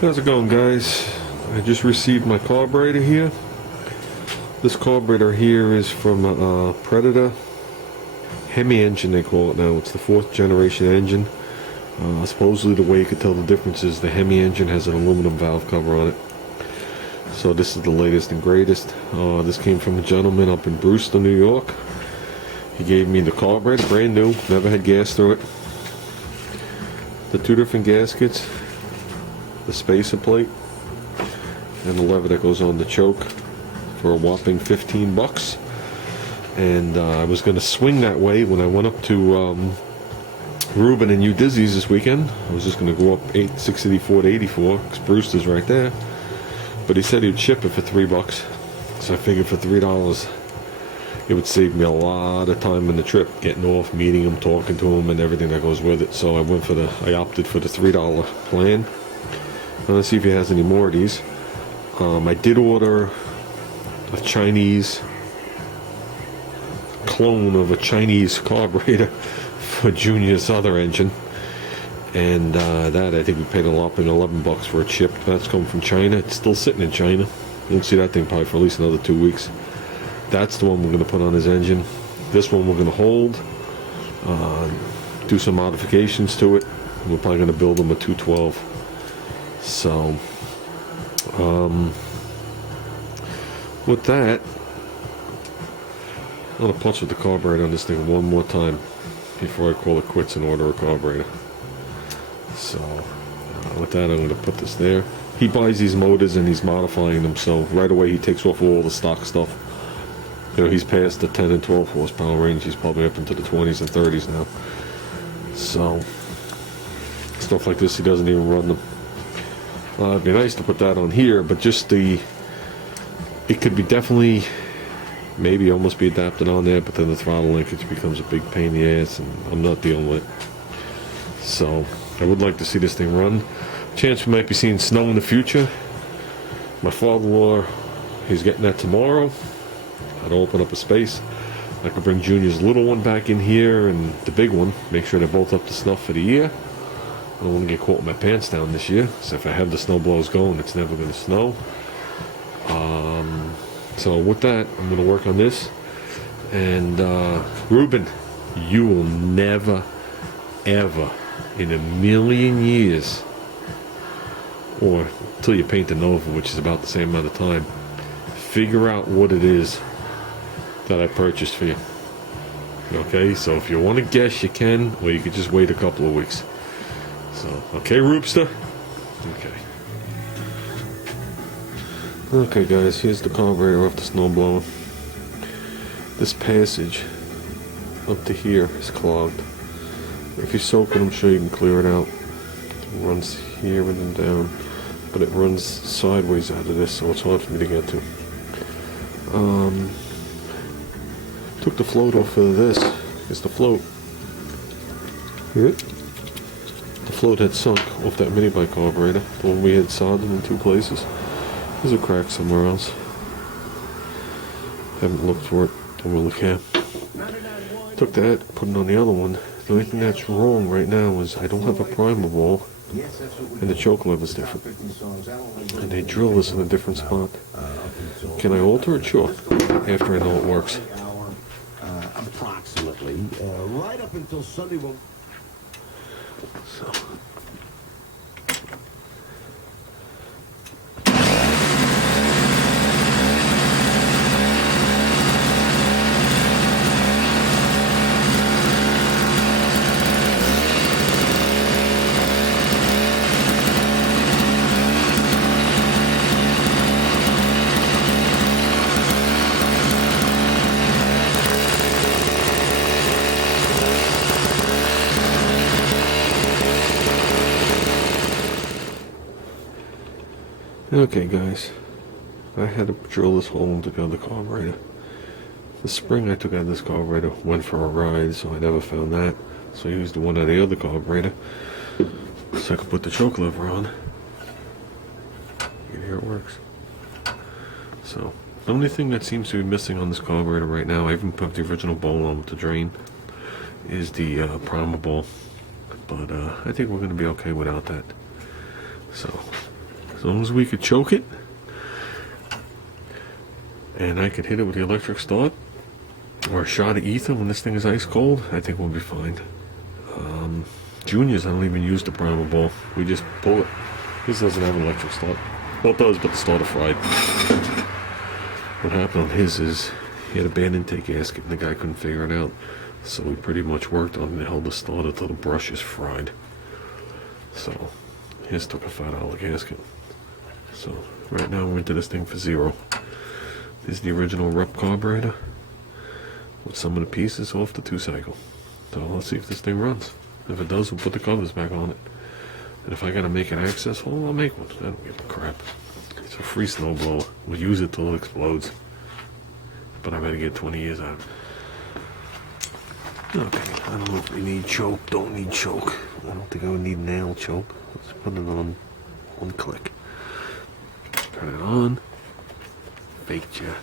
How's it going, guys? I just received my carburetor here. This carburetor here is from Predator Hemi engine, they call it now. It's the 4th generation engine. Supposedly the way you could tell the difference is the Hemi engine has an aluminum valve cover on it. So this is the latest and greatest. This came from a gentleman up in Brewster, New York. He gave me the carburetor, brand new, never had gas through it. The 2 different gaskets, the spacer plate, and the lever that goes on the choke for a whopping 15 bucks. And I was going to swing that way when I went up to Reuben and Dizzy's this weekend. I was just going to go up 684 to 84 because Brewster's right there. But he said he'd ship it for 3 bucks. So I figured for $3 it would save me a lot of time in the trip, getting off, meeting him, talking to him, and everything that goes with it. So I opted for the $3 plan. Let's see if he has any more of these. I did order a Chinese clone of a Chinese carburetor for Junior's other engine, and that I think we paid a whopping 11 bucks for it shipped. That's coming from China. It's still sitting in China. You won't see that thing probably for at least another 2 weeks. That's the one we're going to put on his engine. This one we're going to hold, do some modifications to it. We're probably going to build him a 212. So, with that, I'm going to punch with the carburetor on this thing one more time before I call it quits and order a carburetor. So, with that, I'm going to put this there. He buys these motors and he's modifying them, so right away he takes off all the stock stuff. You know, he's past the 10 and 12 horsepower range. He's probably up into the 20s and 30s now. So, stuff like this, he doesn't even run them. It'd be nice to put that on here, but just it could be definitely, maybe almost be adapted on there, but then the throttle linkage becomes a big pain in the ass, and I'm not dealing with it. So, I would like to see this thing run. Chance we might be seeing snow in the future. My father-in-law, he's getting that tomorrow. I'd open up a space. I could bring Junior's little one back in here and the big one, make sure they're both up to snuff for the year. I don't want to get caught with my pants down this year, so if I have the snow blows going, it's never going to snow. So with that, I'm going to work on this. And Reuben, you will never, ever, in a million years, or until you paint the Nova, which is about the same amount of time, figure out what it is that I purchased for you. Okay, so if you want to guess, you can, or you could just wait a couple of weeks. So, okay, Roopster? Okay, guys, here's the carburetor off the snowblower. This passage up to here is clogged. If you soak it, I'm sure you can clear it out. It runs here and then down, but it runs sideways out of this, so it's hard for me to get to. Took the float off of this. It's the float. Here. The float had sunk off that mini bike carburetor, the one we had soldered in 2 places. There's a crack somewhere else. Haven't looked for it. Don't really care. Took that, put it on the other one. The only thing that's wrong right now is I don't have a primer ball, and the choke lever's different. And they drill this in a different spot. Can I alter it? Sure. After I know it works. Approximately, right up until Sunday. So. Okay, guys, I had to drill this hole into the other carburetor. The spring I took out of this carburetor went for a ride, so I never found that. So I used the one out of the other carburetor so I could put the choke lever on. And here it works. So, the only thing that seems to be missing on this carburetor right now, I even put the original bowl on with the drain, is the primer ball. But I think we're going to be okay without that. So, long as we could choke it, and I could hit it with the electric start, or a shot of ether when this thing is ice cold, I think we'll be fine. Juniors, I don't even use the primer ball. We just pull it. This doesn't have an electric start. Well, it does, but the starter fried. What happened on his is he had a bad intake gasket and the guy couldn't figure it out. So we pretty much worked on it and held the starter till the brush is fried. So his took a $5 gasket. So right now we're into this thing for $0. This is the original rep carburetor with some of the pieces off the 2-cycle. So let's see if this thing runs. If it does, we'll put the covers back on it. And if I gotta make an access hole, I'll make one. I don't give a crap. It's a free snowblower. We'll use it till it explodes. But I better get 20 years out of it. Okay, I don't know if we need choke, don't need choke. I don't think I would need nail choke. Let's put it on one click. Turn it on. Baked ya.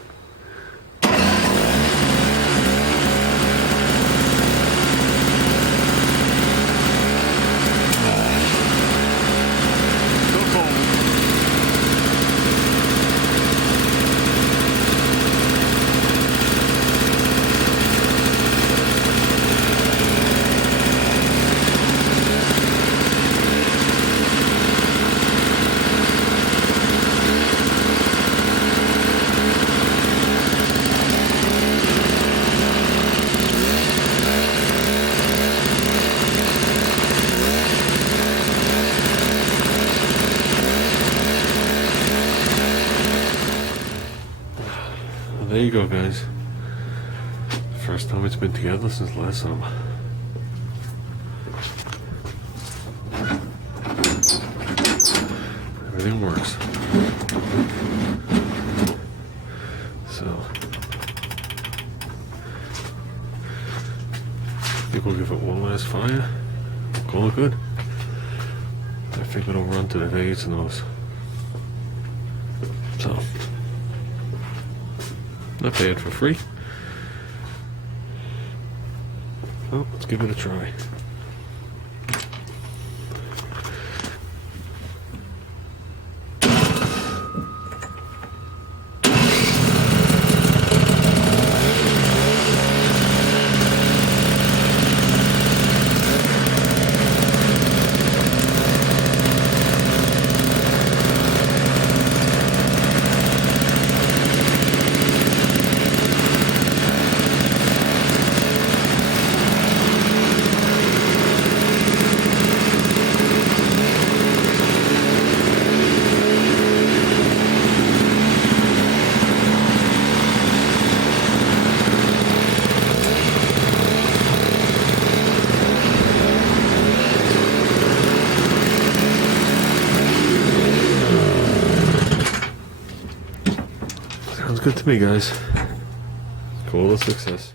There you go, guys. First time it's been together since last summer. Everything works. So I think we'll give it one last fire. Call it good. I think it'll run to the day it snows. So not bad for free. Well, let's give it a try. Sounds good to me, guys. Call it a success.